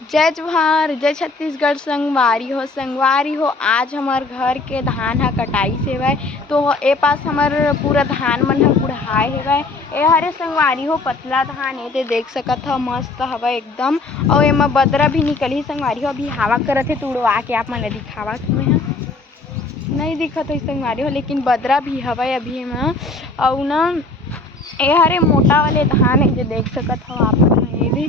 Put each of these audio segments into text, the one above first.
जय जोहार, जय छत्तीसगढ़। संगवारी हो आज हमार घर के धान ह कटाई से हेवय। तो ए पास हमार पूरा धान मन ह कुढ़ाए हेवय। ए हरे संगवारी हो पतला धान ए देख सकत ह, मस्त हवय एकदम। अउ एमा बदरा भी निकलही संगवारी हो। अभी हवा करत हे तो उड़वा के आप मन ल दिखावत मैं ह। नहीं दिखत है संगवारी हो, लेकिन बदरा भी हवय अभी एमा। अउ न ए हरे मोटा वाले धान है, जो देख सकत हो आप मन ए भी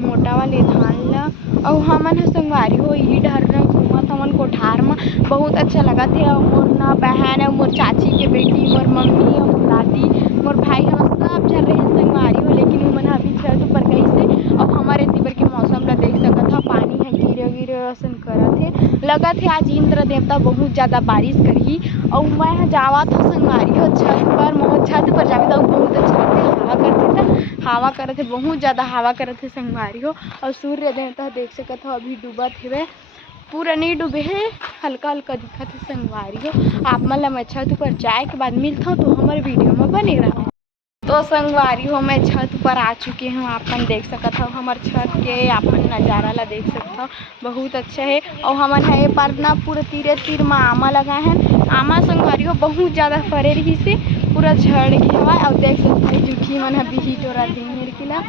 मोटा वाले धान ला। अउ हमन ह संगवारी हो ई डहर न घूमत हमन कोठार म, बहुत अच्छा लगत हे। अउ मोर न बहन अउ मोर चाची के बेटी, मोर मम्मी अउ मोर दादी, मोर भाई हम सब झन रहे संगवारी हो। लेकिन ओमन ह अभी छत ऊपर गइसे। अउ हमर एती बर के मौसम ला देख सकत ह, पानी ह गिरे असन करत हे। लगत हे आज इंद्र देवता बहुत ज़्यादा बारिश करही। अउ मैं ह जावत ह संगवारी हो छत पर। मोर छत पर जाबे त बहुत अच्छा लगथे, हवा करथे त हवा करत हे, बहुत ज़्यादा हवा करत हे संगवारी हो। और सूर्य देवता देख सकत हो अभी डूबत हेवे, पूरा नहीं डूबे हे, हल्का हल्का दिखत हे संगवारी हो। आप मन ला मैं छत ऊपर जाए के बाद मिलथव तो हमारे वीडियो में बने रहो। तो संगवारी हो मैं छत पर आ चुकी हूँ। आप मन देख सकत हो हमर छत के आप मन नज़ारा ला देख सकत हो, बहुत अच्छा है। और हमन है पर ना पूरा तीरे तीर में आमा लगाए हैं। आमा संगवारी हो बहुत ज़्यादा फरे रही से पूरा झड़ गए हवा। और देख सकते हो जुठी मन ह बिही टोरा दिन किला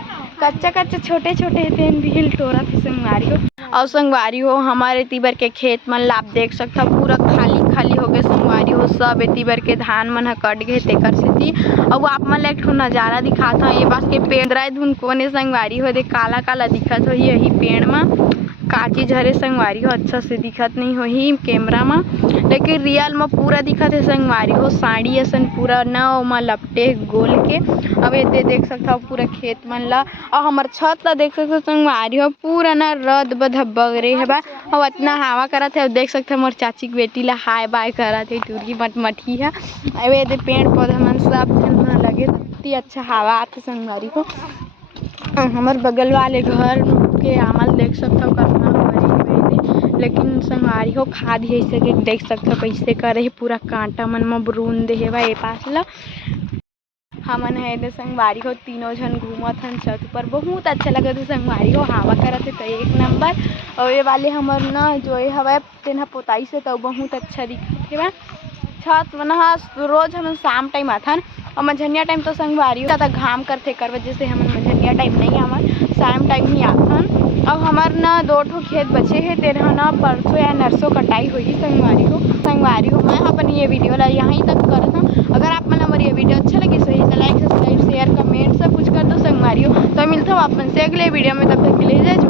कच्चा कच्चा छोटे छोटे तेन बिहिल टोरा थे संगवारी हो। और संगवारी हो हमारे तीबर के खेत मन ला आप देख सकते हो पूरा खाली खाली हो गए संगवारी हो। सब एती बर के धान मन ह कट गए तेकर सेती। और आप मन ला एक ठो नज़ारा दिखाता ये पास के पेड़ धुन कोने संगवारी हो दे काला काला दिखत हो यही पेड़ में का चीज हरे संगवारी हो। अच्छा से दिखत नहीं होही कैमरा में, लेकिन रियल में पूरा दिखत है संगवारी हो। साड़ी असन पूरा नाव में लपटे गोल के। अब ये देख सकते हो पूरा खेत मन ला। और हमार छत ला देख सकते हो संगवारी हो पूरा ना रद बधब्बग रे है बा। और इतना हवा करत है। देख सकते हो मोर चाची की बेटी ला हाय बाय करत है, टूरी मटमठी है। अब ये पेड़ पौधा मन सब झन लगे, इतनी अच्छा हवा आथे संगवारी हो। हमार बगल वाले घर के आमल देख सकते हो कितना हरी, लेकिन संगवारी हो खाद ही ऐसे देख सकते हो कैसे करे है, पूरा कांटा मन में बरून दे हेवा। ए पास ला हमन है संगवारी हो तीनों झन घूमत हन छत पर, बहुत अच्छा लगत है संगवारी हो। हवा करत है तो एक नंबर। और ये वाले हमर न जो ये हवा तेन पोताई से तो बहुत अच्छा दिखत हेवा। छत मन रोज हम शाम टाइम आथन और मझनिया टाइम तो संगवारी हो ज़्यादा घाम करथे कर वजह से हम मझनिया टाइम नहीं आवन, शाम टाइम ही आथन। और हमार ना 2 ठो खेत बचे हैं, तेरह ना परसों या नरसों कटाई हुई संगवारी हो। मैं अपन ये वीडियो ला यहीं तक करत हूँ। अगर आप मन हमारी ये वीडियो अच्छा लगी सही तो लाइक सब्सक्राइब शेयर कमेंट सब कुछ कर दो संगवारी हो। तो मिलता हूँ आप मन से अगले वीडियो में, तब तक के लिए जय